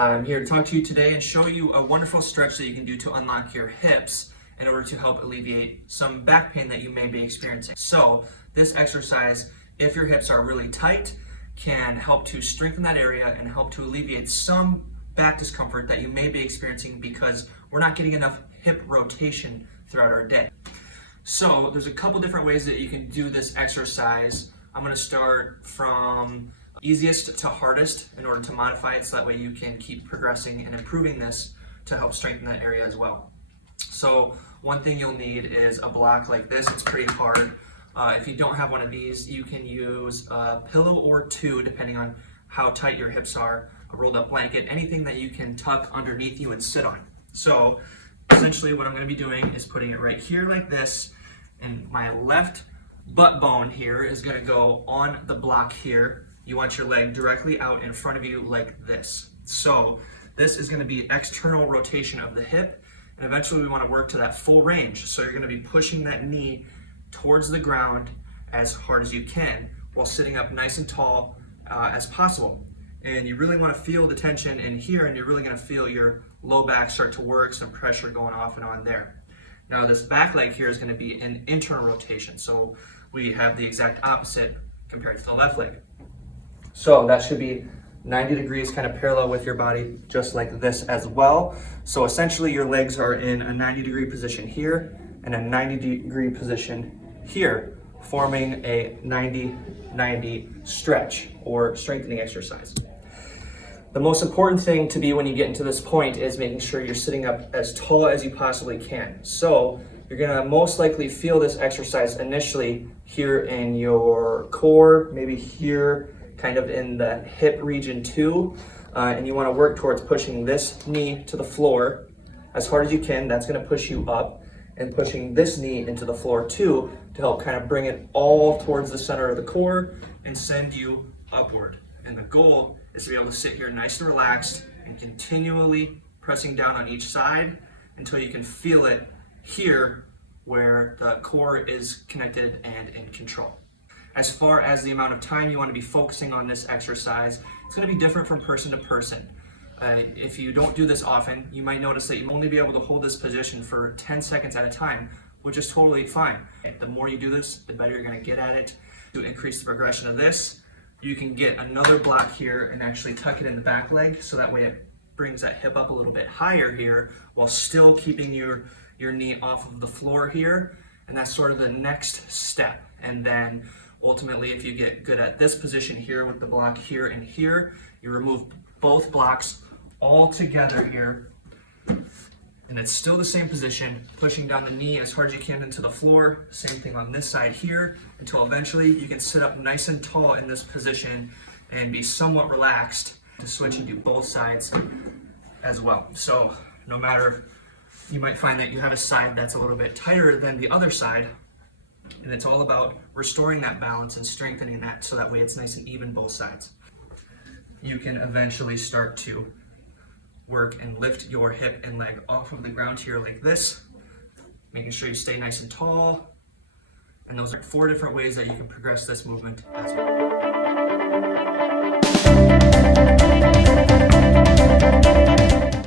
I'm here to talk to you today and show you a wonderful stretch that you can do to unlock your hips in order to help alleviate some back pain that you may be experiencing. So this exercise, if your hips are really tight, can help to strengthen that area and help to alleviate some back discomfort that you may be experiencing because we're not getting enough hip rotation throughout our day. So there's a couple different ways that you can do this exercise. I'm going to start from easiest to hardest in order to modify it so that way you can keep progressing and improving this to help strengthen that area as well. So one thing you'll need is a block like this. It's pretty hard. If you don't have one of these, you can use a pillow or two depending on how tight your hips are, a rolled up blanket, anything that you can tuck underneath you and sit on. So essentially what I'm going to be doing is putting it right here like this, and my left butt bone here is going to go on the block here. You want your leg directly out in front of you like this. So this is going to be external rotation of the hip, and eventually we want to work to that full range. So you're going to be pushing that knee towards the ground as hard as you can while sitting up nice and tall as possible. And you really want to feel the tension in here, and you're really going to feel your low back start to work, some pressure going off and on there. Now this back leg here is going to be an internal rotation, so we have the exact opposite compared to the left leg. So that should be 90 degrees kind of parallel with your body, just like this as well. So essentially your legs are in a 90-degree position here and a 90-degree position here, forming a 90-90 stretch or strengthening exercise. The most important thing to be when you get into this point is making sure you're sitting up as tall as you possibly can. So you're gonna most likely feel this exercise initially here in your core, maybe here, kind of in the hip region too. And you wanna work towards pushing this knee to the floor as hard as you can. That's gonna push you up, and pushing this knee into the floor too to help kind of bring it all towards the center of the core and send you upward. And the goal is to be able to sit here nice and relaxed and continually pressing down on each side until you can feel it here where the core is connected and in control. As far as the amount of time you want to be focusing on this exercise, it's going to be different from person to person. If you don't do this often, you might notice that you only be able to hold this position for 10 seconds at a time, which is totally fine. The more you do this, the better you're going to get at it. To increase the progression of this, you can get another block here and actually tuck it in the back leg, so that way it brings that hip up a little bit higher here while still keeping your knee off of the floor here. And that's sort of the next step. And then ultimately, if you get good at this position here with the block here and here, you remove both blocks all together here, and it's still the same position, pushing down the knee as hard as you can into the floor. Same thing on this side here, until eventually you can sit up nice and tall in this position and be somewhat relaxed to switch and do both sides as well. So no matter, you might find that you have a side that's a little bit tighter than the other side, and it's all about restoring that balance and strengthening that so that way it's nice and even both sides. You can eventually start to work and lift your hip and leg off of the ground here like this, making sure you stay nice and tall. And those are 4 different ways that you can progress this movement as well.